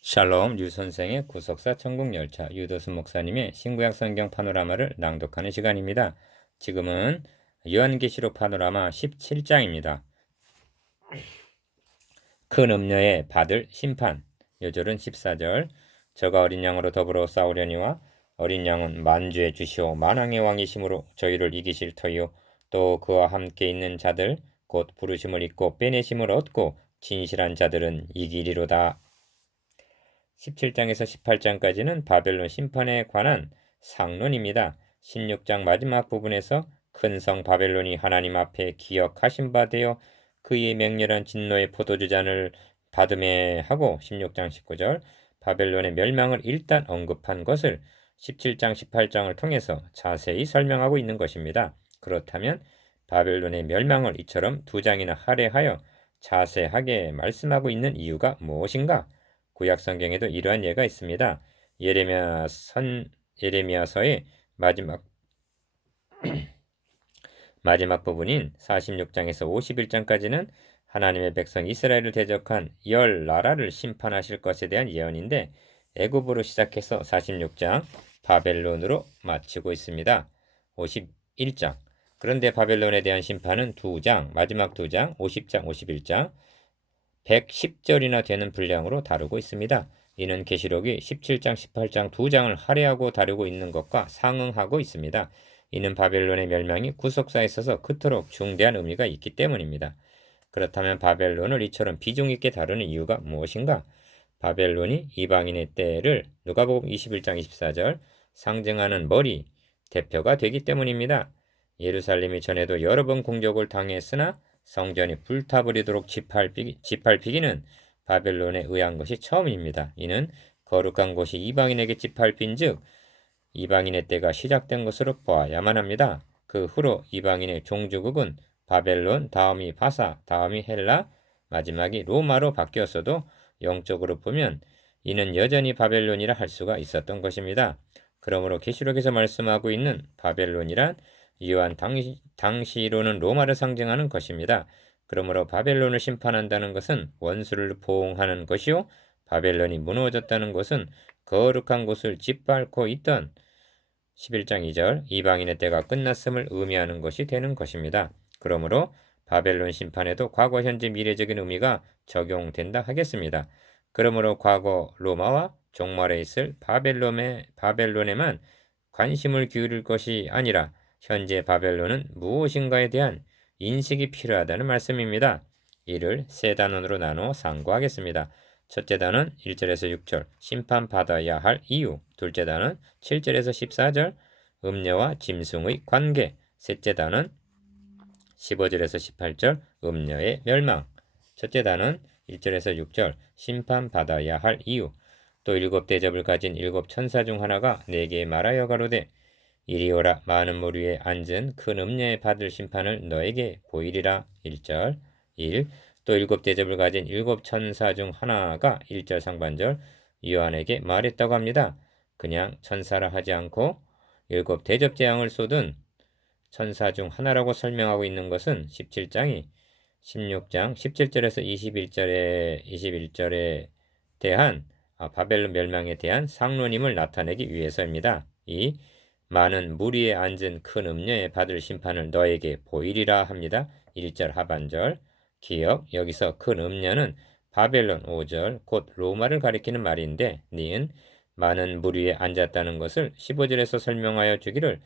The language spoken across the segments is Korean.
샬롬 유선생의 구속사 천국열차 유도수 목사님의 신구약 성경 파노라마를 낭독하는 시간입니다. 지금은 요한계시록 파노라마 17장입니다. 큰 음녀에 받을 심판. 요절은 14절. 저가 어린 양으로 더불어 싸우려니와 어린 양은 만주의 주시오 만왕의 왕이심으로 저희를 이기실 터이요 또 그와 함께 있는 자들 곧 부르심을 입고 빼내심을 얻고 진실한 자들은 이기리로다. 17장에서 18장까지는 바벨론 심판에 관한 상론입니다. 16장 마지막 부분에서 큰 성 바벨론이 하나님 앞에 기억하신 바 되어 그의 맹렬한 진노의 포도주 잔을 받음에 하고 16장 19절 바벨론의 멸망을 일단 언급한 것을 17장 18장을 통해서 자세히 설명하고 있는 것입니다. 그렇다면 바벨론의 멸망을 이처럼 두 장이나 할애하여 자세하게 말씀하고 있는 이유가 무엇인가? 구약 성경에도 이러한 예가 있습니다. 예레미야서의 마지막 부분인 46장에서 51장까지는 하나님의 백성 이스라엘을 대적한 열 나라를 심판하실 것에 대한 예언인데 애굽으로 시작해서 46장 바벨론으로 마치고 있습니다. 51장. 그런데 바벨론에 대한 심판은 마지막 두 장, 50장, 51장 110절이나 되는 분량으로 다루고 있습니다. 이는 계시록이 17장, 18장 두 장을 할애하고 다루고 있는 것과 상응하고 있습니다. 이는 바벨론의 멸망이 구속사에 있어서 그토록 중대한 의미가 있기 때문입니다. 그렇다면 바벨론을 이처럼 비중 있게 다루는 이유가 무엇인가? 바벨론이 이방인의 때를 누가복음 21장 24절 상징하는 머리, 대표가 되기 때문입니다. 예루살렘이 전에도 여러 번 공격을 당했으나 성전이 불타버리도록 짓밟히기는 바벨론에 의한 것이 처음입니다. 이는 거룩한 곳이 이방인에게 짓밟힌즉 이방인의 때가 시작된 것으로 보아야만 합니다. 그 후로 이방인의 종주국은 바벨론, 다음이 바사, 다음이 헬라, 마지막이 로마로 바뀌었어도 영적으로 보면 이는 여전히 바벨론이라 할 수가 있었던 것입니다. 그러므로 계시록에서 말씀하고 있는 바벨론이란 이러한 당시로는 로마를 상징하는 것입니다. 그러므로 바벨론을 심판한다는 것은 원수를 보응하는 것이요 바벨론이 무너졌다는 것은 거룩한 곳을 짓밟고 있던 11장 2절 이방인의 때가 끝났음을 의미하는 것이 되는 것입니다. 그러므로 바벨론 심판에도 과거, 현재, 미래적인 의미가 적용된다 하겠습니다. 그러므로 과거 로마와 종말에 있을 바벨론에만 관심을 기울일 것이 아니라 현재 바벨론은 무엇인가에 대한 인식이 필요하다는 말씀입니다. 이를 세 단원으로 나누어 상고하겠습니다. 첫째 단은 1절에서 6절 심판받아야 할 이유, 둘째 단은 7절에서 14절 음녀와 짐승의 관계, 셋째 단은 15절에서 18절 음녀의 멸망, 첫째 단은 1절에서 6절 심판받아야 할 이유, 또 일곱 대접을 가진 일곱 천사 중 하나가 내게 말하여 가로되 이리 오라 많은 물 위에 앉은 큰 음녀에 받을 심판을 너에게 보이리라. 1절 1. 또 일곱 대접을 가진 일곱 천사 중 하나가 1절 상반절 요한에게 말했다고 합니다. 그냥 천사라 하지 않고 일곱 대접 재앙을 쏟은 천사 중 하나라고 설명하고 있는 것은 17장이 16장 17절에서 21절에 대한 바벨론 멸망에 대한 상론임을 나타내기 위해서입니다. 이 많은 무리에 앉은 큰 음녀에 받을 심판을 너에게 보이리라 합니다. 1절 하반절 기억 여기서 큰 음녀는 바벨론 5절 곧 로마를 가리키는 말인데 니은 많은 무리에 앉았다는 것을 15절에서 설명하여 주기를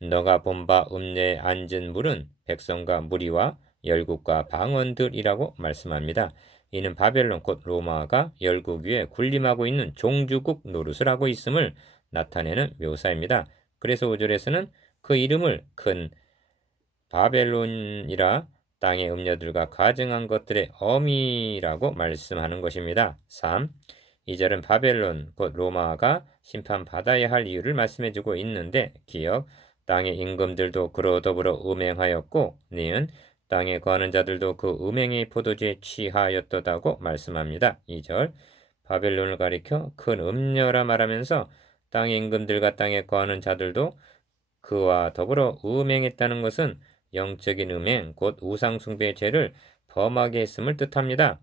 너가 본 바 음녀에 앉은 물은 백성과 무리와 열국과 방언들이라고 말씀합니다. 이는 바벨론 곧 로마가 열국 위에 군림하고 있는 종주국 노릇을 하고 있음을 나타내는 묘사입니다. 그래서 5절에서는 그 이름을 큰 바벨론이라 땅의 음녀들과 가증한 것들의 어미라고 말씀하는 것입니다. 3. 2절은 바벨론 곧 로마가 심판받아야 할 이유를 말씀해주고 있는데 기억 땅의 임금들도 그로 더불어 음행하였고 니은 땅에 거하는 자들도 그 음행의 포도주에 취하였도다고 말씀합니다. 2절 바벨론을 가리켜 큰 음녀라 말하면서 땅의 임금들과 땅에 거하는 자들도 그와 더불어 음행했다는 것은 영적인 음행, 곧 우상숭배의 죄를 범하게 했음을 뜻합니다.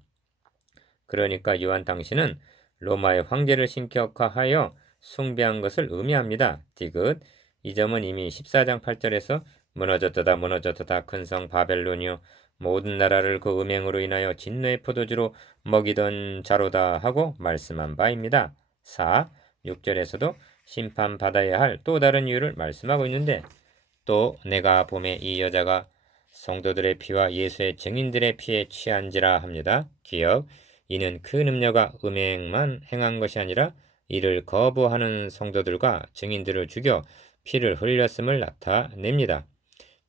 그러니까 요한 당신은 로마의 황제를 신격화하여 숭배한 것을 의미합니다. 디귿. 이 점은 이미 14장 8절에서 무너졌도다 무너졌도다 큰 성 바벨론이요 모든 나라를 그 음행으로 인하여 진노의 포도주로 먹이던 자로다 하고 말씀한 바입니다. 4. 6절에서도 심판받아야 할 또 다른 이유를 말씀하고 있는데 또 내가 보매 이 여자가 성도들의 피와 예수의 증인들의 피에 취한지라 합니다. 기억. 이는 큰 음녀가 음행만 행한 것이 아니라 이를 거부하는 성도들과 증인들을 죽여 피를 흘렸음을 나타냅니다.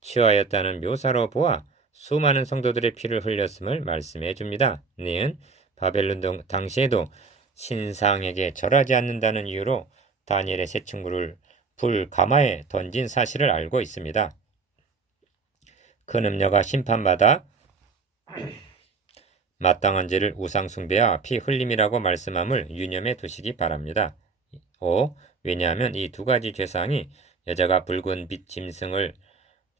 취하였다는 묘사로 보아 수많은 성도들의 피를 흘렸음을 말씀해 줍니다. 니은 바벨론 당시에도 신상에게 절하지 않는다는 이유로 다니엘의 세 친구를 불 가마에 던진 사실을 알고 있습니다. 큰 음녀가 심판받아 마땅한 죄를 우상 숭배와 피 흘림이라고 말씀함을 유념해 두시기 바랍니다. 5. 왜냐하면 이 두 가지 죄상이 여자가 붉은 빛 짐승을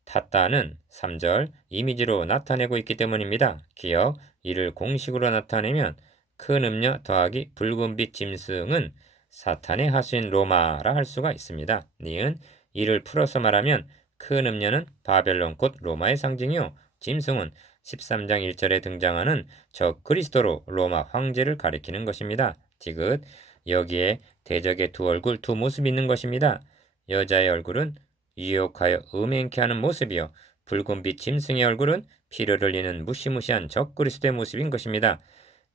탔다는 3절 이미지로 나타내고 있기 때문입니다. 기억. 이를 공식으로 나타내면 큰 음녀 더하기 붉은 빛 짐승은 사탄의 하수인 로마라 할 수가 있습니다. 니은 이를 풀어서 말하면 큰 음녀는 바벨론 곧 로마의 상징이요 짐승은 13장 1절에 등장하는 저 그리스도로 로마 황제를 가리키는 것입니다. 디귿. 여기에 대적의 두 얼굴 두 모습이 있는 것입니다. 여자의 얼굴은 유혹하여 음행케 하는 모습이요 붉은빛 짐승의 얼굴은 피를 흘리는 무시무시한 적 그리스도의 모습인 것입니다.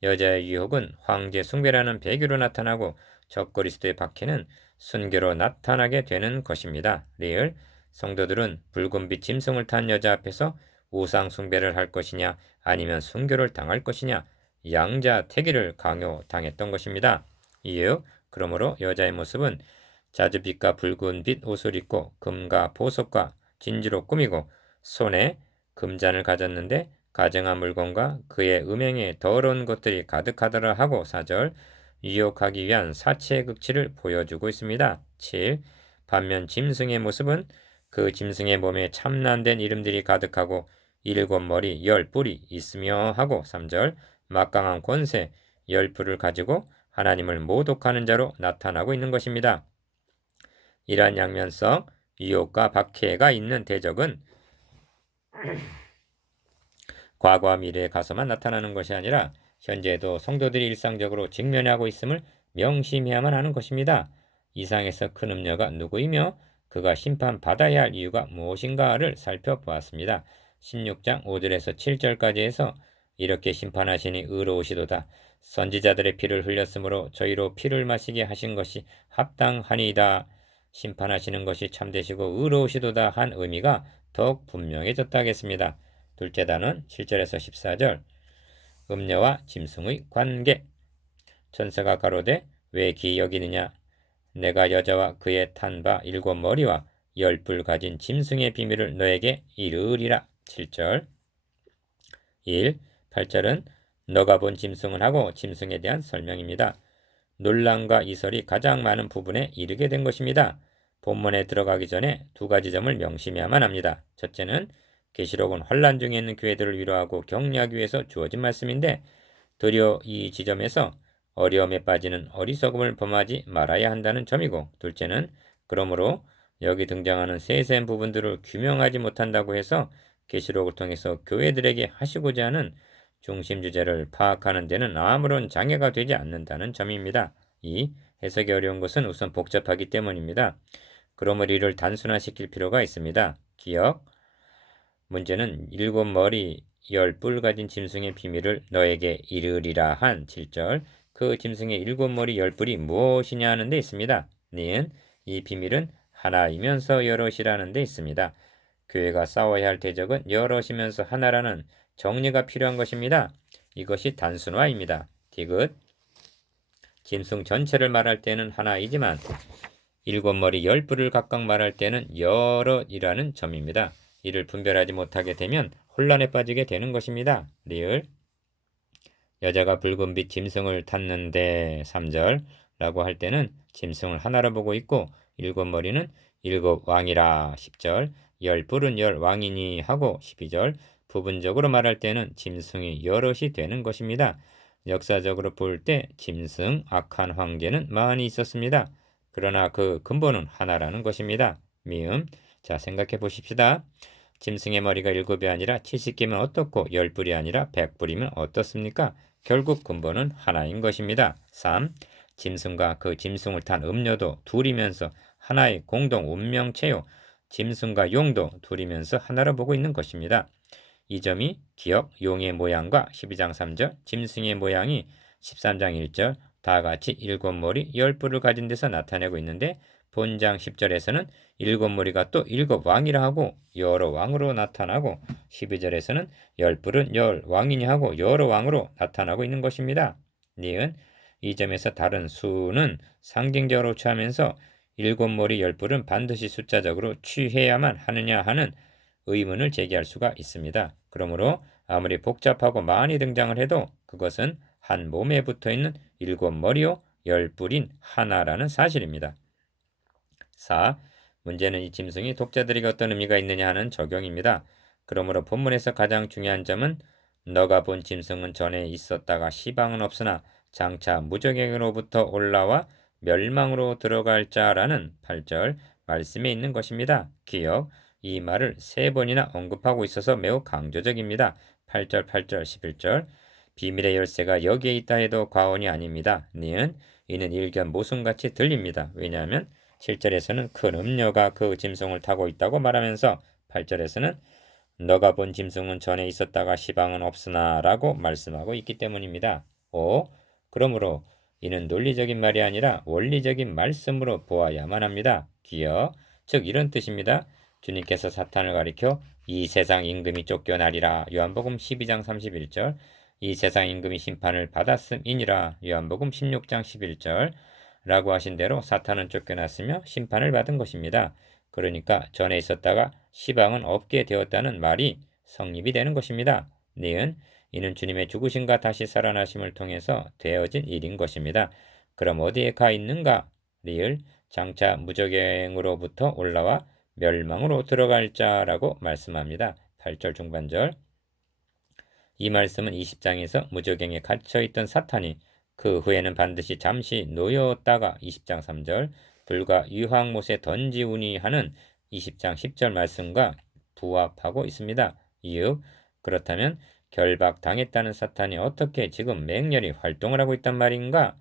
여자의 유혹은 황제 숭배라는 배교로 나타나고 적 그리스도의 박해는 순교로 나타나게 되는 것입니다. 리을. 성도들은 붉은빛 짐승을 탄 여자 앞에서 우상 숭배를 할 것이냐 아니면 순교를 당할 것이냐 양자 태기를 강요당했던 것입니다. 이유. 그러므로 여자의 모습은 자주빛과 붉은빛 옷을 입고 금과 보석과 진주로 꾸미고 손에 금잔을 가졌는데 가증한 물건과 그의 음행에 더러운 것들이 가득하더라 하고 4절 유혹하기 위한 사치의 극치를 보여주고 있습니다. 7. 반면 짐승의 모습은 그 짐승의 몸에 참난된 이름들이 가득하고 7머리 10뿔이 있으며 하고 3절 막강한 권세 10뿔을 가지고 하나님을 모독하는 자로 나타나고 있는 것입니다. 이러한 양면성 유혹과 박해가 있는 대적은 과거와 미래에 가서만 나타나는 것이 아니라 현재에도 성도들이 일상적으로 직면하고 있음을 명심해야만 하는 것입니다. 이상에서 큰 음녀가 누구이며 그가 심판받아야 할 이유가 무엇인가를 살펴보았습니다. 16장 5절에서 7절까지 해서 이렇게 심판하시니 의로우시도다. 선지자들의 피를 흘렸으므로 저희로 피를 마시게 하신 것이 합당하니이다. 심판하시는 것이 참되시고 의로우시도다 한 의미가 더욱 분명해졌다 하겠습니다. 둘째 단원 7절에서 14절 음녀와 짐승의 관계. 천사가 가로되 왜 기여기느냐 내가 여자와 그의 탄 바 7머리와 10뿔 가진 짐승의 비밀을 너에게 이르리라. 7절 1. 8절은 너가 본 짐승은 하고 짐승에 대한 설명입니다. 논란과 이설이 가장 많은 부분에 이르게 된 것입니다. 본문에 들어가기 전에 두 가지 점을 명심해야만 합니다. 첫째는 계시록은 환난 중에 있는 교회들을 위로하고 격려하기 위해서 주어진 말씀인데 도리어 이 지점에서 어려움에 빠지는 어리석음을 범하지 말아야 한다는 점이고 둘째는 그러므로 여기 등장하는 세세한 부분들을 규명하지 못한다고 해서 계시록을 통해서 교회들에게 하시고자 하는 중심 주제를 파악하는 데는 아무런 장애가 되지 않는다는 점입니다. 이 해석이 어려운 것은 우선 복잡하기 때문입니다. 그러므로 이를 단순화시킬 필요가 있습니다. 기억. 문제는 7머리 10뿔 가진 짐승의 비밀을 너에게 이르리라 한 7절 그 짐승의 7머리 10뿔이 무엇이냐 하는 데 있습니다. 니은 이 비밀은 하나이면서 여럿이라는 데 있습니다. 교회가 싸워야 할 대적은 여럿이면서 하나라는 정리가 필요한 것입니다. 이것이 단순화입니다. 디귿 짐승 전체를 말할 때는 하나이지만 7머리 10뿔을 각각 말할 때는 여럿이라는 점입니다. 이를 분별하지 못하게 되면 혼란에 빠지게 되는 것입니다. 리을 여자가 붉은빛 짐승을 탔는데 3절 라고 할 때는 짐승을 하나로 보고 있고 7머리는 7왕이라 10절 10뿔은 10왕이니 하고 12절 부분적으로 말할 때는 짐승이 여럿이 되는 것입니다. 역사적으로 볼 때 짐승, 악한 황제는 많이 있었습니다. 그러나 그 근본은 하나라는 것입니다. 미음. 자, 생각해 보십시다. 짐승의 머리가 7이 아니라 70개면 어떻고 10뿔이 아니라 100뿔이면 어떻습니까? 결국 근본은 하나인 것입니다. 3. 짐승과 그 짐승을 탄 음료도 둘이면서 하나의 공동 운명체요. 짐승과 용도 둘이면서 하나로 보고 있는 것입니다. 이 점이 기억, 용의 모양과 12장 3절, 짐승의 모양이 13장 1절 다 같이 7머리 10뿔을 가진 데서 나타내고 있는데 본장 10절에서는 7머리가 또 7왕이라 하고 여러 왕으로 나타나고 12절에서는 10뿔은 왕이니 하고 여러 왕으로 나타나고 있는 것입니다. 니은 이 점에서 다른 수는 상징적으로 취하면서 7머리 10뿔은 반드시 숫자적으로 취해야만 하느냐 하는 의문을 제기할 수가 있습니다. 그러므로 아무리 복잡하고 많이 등장을 해도 그것은 한 몸에 붙어있는 7머리요 10뿔인 하나라는 사실입니다. 4. 문제는 이 짐승이 독자들에게 어떤 의미가 있느냐 하는 적용입니다. 그러므로 본문에서 가장 중요한 점은 너가 본 짐승은 전에 있었다가 시방은 없으나 장차 무적에게로부터 올라와 멸망으로 들어갈 자라는 8절 말씀에 있는 것입니다. 기억, 이 말을 3번이나 언급하고 있어서 매우 강조적입니다. 8절, 8절, 11절 비밀의 열쇠가 여기에 있다 해도 과언이 아닙니다. 니은 이는 일견 모순같이 들립니다. 왜냐하면 7절에서는 큰 음녀가 그 짐승을 타고 있다고 말하면서 8절에서는 너가 본 짐승은 전에 있었다가 시방은 없으나 라고 말씀하고 있기 때문입니다. 5. 그러므로 이는 논리적인 말이 아니라 원리적인 말씀으로 보아야만 합니다. 기억, 즉 이런 뜻입니다. 주님께서 사탄을 가리켜 이 세상 임금이 쫓겨나리라 요한복음 12장 31절 이 세상 임금이 심판을 받았음이니라 요한복음 16장 11절 라고 하신 대로 사탄은 쫓겨났으며 심판을 받은 것입니다. 그러니까 전에 있었다가 시방은 없게 되었다는 말이 성립이 되는 것입니다. 니은 이는 주님의 죽으심과 다시 살아나심을 통해서 되어진 일인 것입니다. 그럼 어디에 가 있는가? 리을 장차 무적행으로부터 올라와 멸망으로 들어갈 자라고 말씀합니다. 8절 중반절 이 말씀은 20장에서 무적행에 갇혀있던 사탄이 그 후에는 반드시 잠시 놓였다가 20장 3절 불과 유황못에 던지우니 하는 20장 10절 말씀과 부합하고 있습니다. 이윽 그렇다면 결박당했다는 사탄이 어떻게 지금 맹렬히 활동을 하고 있단 말인가?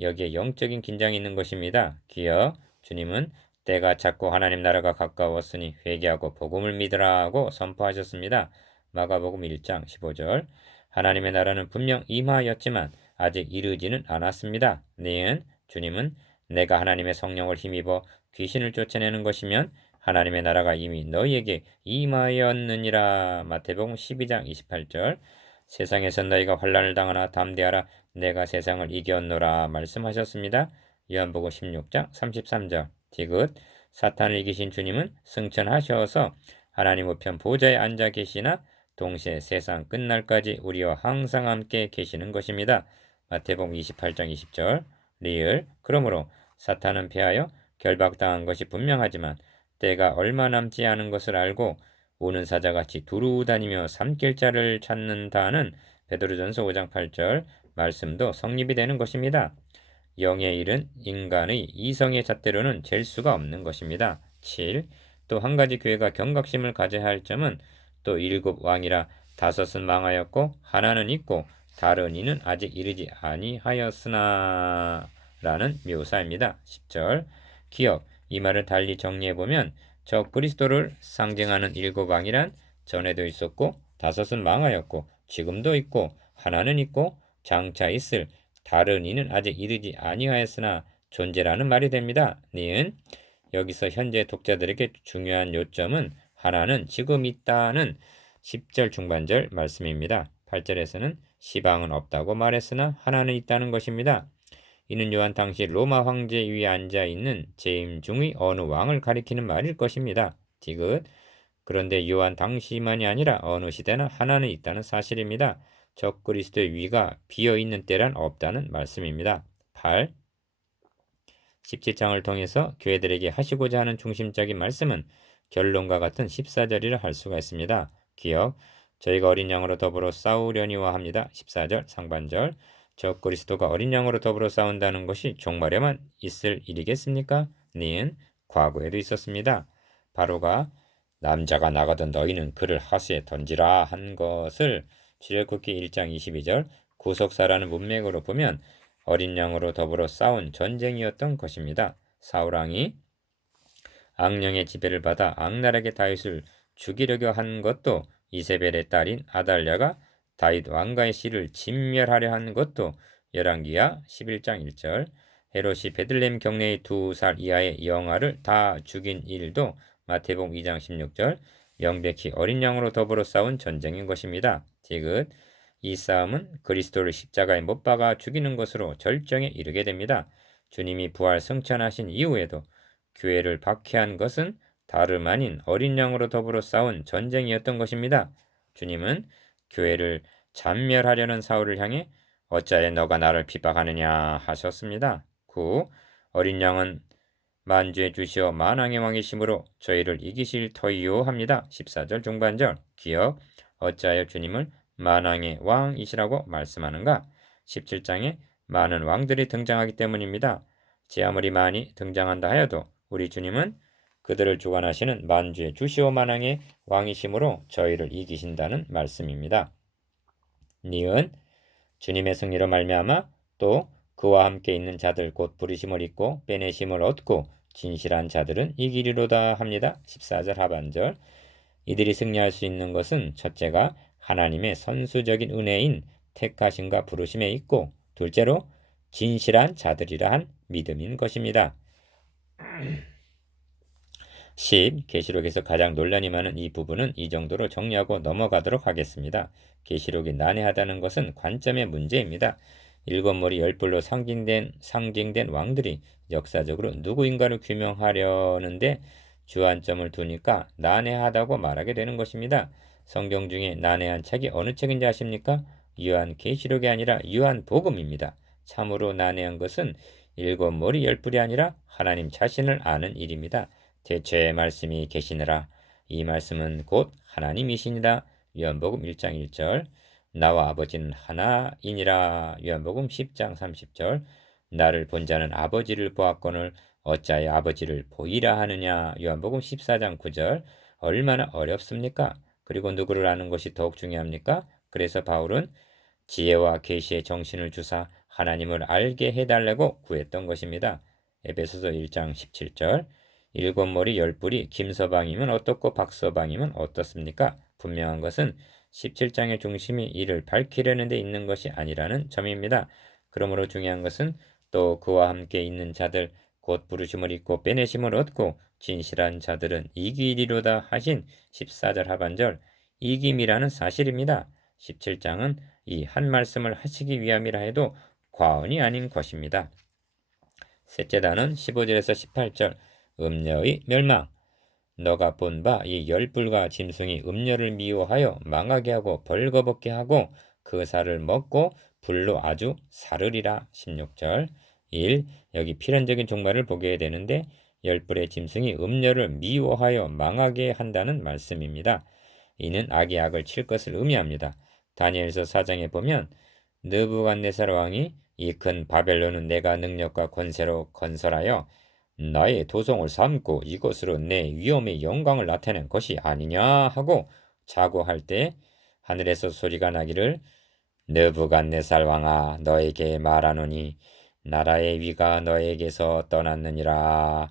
여기에 영적인 긴장이 있는 것입니다. 기억 주님은 때가 찼고 하나님 나라가 가까웠으니 회개하고 복음을 믿으라고 선포하셨습니다. 마가복음 1장 15절 하나님의 나라는 분명 임하였지만 아직 이르지는 않았습니다. 니은 주님은 내가 하나님의 성령을 힘입어 귀신을 쫓아내는 것이면 하나님의 나라가 이미 너희에게 임하였느니라. 마태복음 12장 28절 세상에서 너희가 환난을 당하나 담대하라 내가 세상을 이겼노라 말씀하셨습니다. 요한복음 16장 33절 디귿 사탄을 이기신 주님은 승천하셔서 하나님 우편 보좌에 앉아 계시나 동시에 세상 끝날까지 우리와 항상 함께 계시는 것입니다. 마태복음 28장 20절 리을 그러므로 사탄은 패하여 결박당한 것이 분명하지만 때가 얼마 남지 않은 것을 알고 오는 사자같이 두루 다니며 삼킬 자를 찾는다는 베드로전서 5장 8절 말씀도 성립이 되는 것입니다. 영의 일은 인간의 이성의 잣대로는 잴 수가 없는 것입니다. 7. 또 한 가지 교회가 경각심을 가져야 할 점은 또 7왕이라 5은 망하였고 하나는 있고 다른 이는 아직 이르지 아니하였으나 라는 묘사입니다. 10절 기억 이 말을 달리 정리해보면 저 그리스도를 상징하는 7왕이란 전에도 있었고 5은 망하였고 지금도 있고 하나는 있고 장차 있을 다른 이는 아직 이르지 아니하였으나 존재라는 말이 됩니다. 니은 여기서 현재 독자들에게 중요한 요점은 하나는 지금 있다는 10절 중반절 말씀입니다. 8절에서는 시방은 없다고 말했으나 하나는 있다는 것입니다. 이는 요한 당시 로마 황제 위에 앉아 있는 재임 중의 어느 왕을 가리키는 말일 것입니다. 디귿 그런데 요한 당시만이 아니라 어느 시대나 하나는 있다는 사실입니다. 적그리스도의 위가 비어있는 때란 없다는 말씀입니다. 8. 17장을 통해서 교회들에게 하시고자 하는 중심적인 말씀은 결론과 같은 14절이라 할 수가 있습니다. 기억 저희가 어린 양으로 더불어 싸우려니와 합니다. 14절 상반절. 저 그리스도가 어린 양으로 더불어 싸운다는 것이 종말에만 있을 일이겠습니까? 니은 과거에도 있었습니다. 바로가 남자가 나가던 너희는 그를 하수에 던지라 한 것을 출애굽기 1장 22절 구속사라는 문맥으로 보면 어린 양으로 더불어 싸운 전쟁이었던 것입니다. 사울왕이 악령의 지배를 받아 악랄하게 다윗을 죽이려고 한 것도 이세벨의 딸인 아달랴가 다윗 왕가의 씨를 진멸하려 한 것도 열왕기하 11장 1절 헤롯이 베들레헴 경내의 2살 이하의 영아를 다 죽인 일도 마태복음 2장 16절 명백히 어린 양으로 더불어 싸운 전쟁인 것입니다. 디귿 이 싸움은 그리스도를 십자가에 못 박아 죽이는 것으로 절정에 이르게 됩니다. 주님이 부활 승천하신 이후에도 교회를 박해한 것은 다름 아닌 어린 양으로 더불어 싸운 전쟁이었던 것입니다. 주님은 교회를 잔멸하려는 사울을 향해 어찌하여 너가 나를 핍박하느냐 하셨습니다. 9. 어린 양은 만주의 주시어 만왕의 왕이심으로 저희를 이기실 터이요 합니다. 14절 중반절 기억 어찌하여 주님을 만왕의 왕이시라고 말씀하는가? 17장에 많은 왕들이 등장하기 때문입니다. 제 아무리 많이 등장한다 하여도 우리 주님은 그들을 주관하시는 만주의 주시오 만왕의 왕이심으로 저희를 이기신다는 말씀입니다. 니은 주님의 승리로 말미암아 또 그와 함께 있는 자들 곧 부르심을 입고 빼내심을 얻고 진실한 자들은 이기리로다 합니다. 14절 하반절 이들이 승리할 수 있는 것은 첫째가 하나님의 선수적인 은혜인 택하심과 부르심에 있고 둘째로 진실한 자들이라 한 믿음인 것입니다. 10. 계시록에서 가장 논란이 많은 이 부분은 이 정도로 정리하고 넘어가도록 하겠습니다. 계시록이 난해하다는 것은 관점의 문제입니다. 일곱 머리 열불로 상징된 왕들이 역사적으로 누구인가를 규명하려는데 주안점을 두니까 난해하다고 말하게 되는 것입니다. 성경 중에 난해한 책이 어느 책인지 아십니까? 요한계시록이 아니라 요한복음입니다. 참으로 난해한 것은 일곱 머리 열불이 아니라 하나님 자신을 아는 일입니다. 대체의 말씀이 계시느라 이 말씀은 곧 하나님이시니라. 요한복음 1장 1절 나와 아버지는 하나이니라. 요한복음 10장 30절 나를 본 자는 아버지를 보았거늘 어찌하여 아버지를 보이라 하느냐. 요한복음 14장 9절 얼마나 어렵습니까? 그리고 누구를 아는 것이 더욱 중요합니까? 그래서 바울은 지혜와 계시의 정신을 주사 하나님을 알게 해달라고 구했던 것입니다. 에베소서 1장 17절 일곱 머리 열뿔이 김서방이면 어떻고 박서방이면 어떻습니까? 분명한 것은 17장의 중심이 이를 밝히려는 데 있는 것이 아니라는 점입니다. 그러므로 중요한 것은 또 그와 함께 있는 자들 곧 부르심을 입고 빼내심을 얻고 진실한 자들은 이기리로다 하신 14절 하반절 이김이라는 사실입니다. 17장은 이 한 말씀을 하시기 위함이라 해도 과언이 아닌 것입니다. 셋째 단은 15절에서 18절 음녀의 멸망 너가 본 바 이 열불과 짐승이 음녀를 미워하여 망하게 하고 벌거벗게 하고 그 살을 먹고 불로 아주 사르리라. 16절 1. 여기 필연적인 종말을 보게 되는데 열불의 짐승이 음녀를 미워하여 망하게 한다는 말씀입니다. 이는 악이 악을 칠 것을 의미합니다. 다니엘서 4장에 보면 느부갓네살 왕이 이 큰 바벨론은 내가 능력과 권세로 건설하여 나의 도성을 삼고 이것으로 내 위엄의 영광을 나타낸 것이 아니냐 하고 자고할 때 하늘에서 소리가 나기를 느부갓네살 왕아 너에게 말하노니 나라의 위가 너에게서 떠났느니라.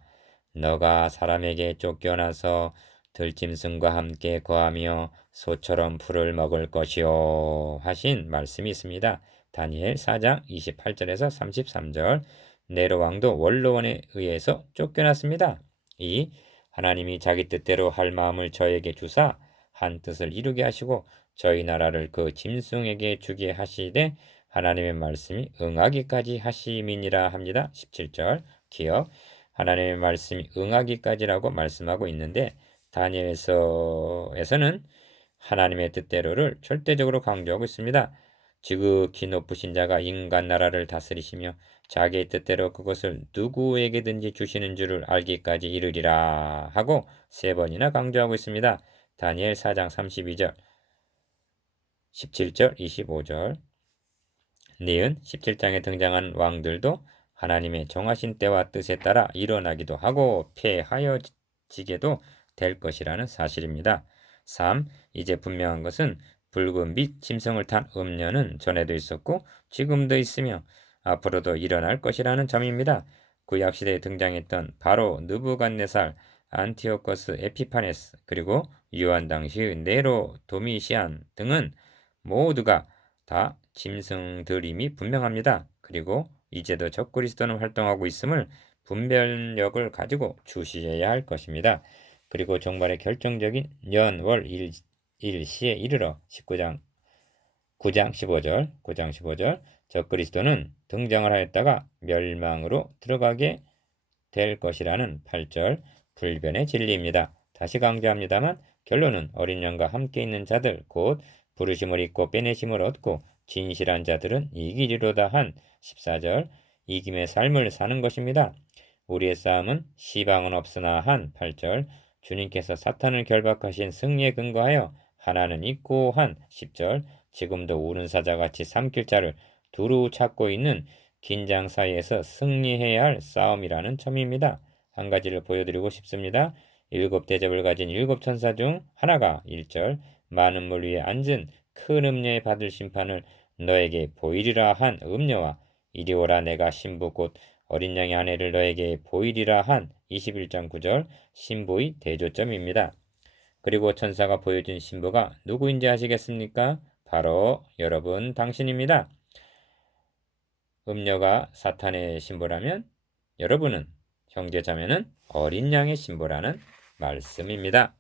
너가 사람에게 쫓겨나서 들짐승과 함께 거하며 소처럼 풀을 먹을 것이요 하신 말씀이 있습니다. 다니엘 4장 28절에서 33절 네로 왕도 원로원에 의해서 쫓겨났습니다. 이 하나님이 자기 뜻대로 할 마음을 저에게 주사 한 뜻을 이루게 하시고 저희 나라를 그 짐승에게 주게 하시되 하나님의 말씀이 응하기까지 하심이니라 합니다. 17절 기억 하나님의 말씀이 응하기까지라고 말씀하고 있는데 다니엘서에서는 하나님의 뜻대로를 절대적으로 강조하고 있습니다. 지극히 높으신 자가 인간 나라를 다스리시며 자기의 뜻대로 그것을 누구에게든지 주시는 줄을 알기까지 이르리라 하고 세 번이나 강조하고 있습니다. 다니엘 4장 32절 17절, 25절. 니은 17장에 등장한 왕들도 하나님의 정하신 때와 뜻에 따라 일어나기도 하고 폐하여지게도 될 것이라는 사실입니다. 3. 이제 분명한 것은 붉은 빛 짐승을 탄 음녀는 전에도 있었고 지금도 있으며 앞으로도 일어날 것이라는 점입니다. 구약시대에 등장했던 바로 느부갓네살, 안티오코스 에피파네스, 그리고 유한 당시의 네로 도미시안 등은 모두가 다 짐승들임이 분명합니다. 그리고 이제도 적그리스도는 활동하고 있음을 분별력을 가지고 주시해야 할 것입니다. 그리고 정말의 결정적인 년, 월, 일시에 이르러 9장 15절 적그리스도는 등장을 하였다가 멸망으로 들어가게 될 것이라는 8절 불변의 진리입니다. 다시 강조합니다만 결론은 어린 양과 함께 있는 자들 곧 부르심을 입고 빼내심을 얻고 진실한 자들은 이기리로다 한 14절 이김의 삶을 사는 것입니다. 우리의 싸움은 시방은 없으나 한 8절 주님께서 사탄을 결박하신 승리에 근거하여 하나는 있고 한 10절 지금도 우는 사자같이 삼킬 자를 두루 찾고 있는 긴장 사이에서 승리해야 할 싸움이라는 점입니다. 한 가지를 보여드리고 싶습니다. 7대접을 가진 7천사 중 하나가 1절 많은 물 위에 앉은 큰 음녀에 받을 심판을 너에게 보이리라 한 음녀와 이리 오라 내가 신부 곧 어린 양의 아내를 너에게 보이리라 한 21장 9절 신부의 대조점입니다. 그리고 천사가 보여준 신부가 누구인지 아시겠습니까? 바로 여러분 당신입니다. 음녀가 사탄의 신부라면 여러분은 형제자매는 어린 양의 신부라는 말씀입니다.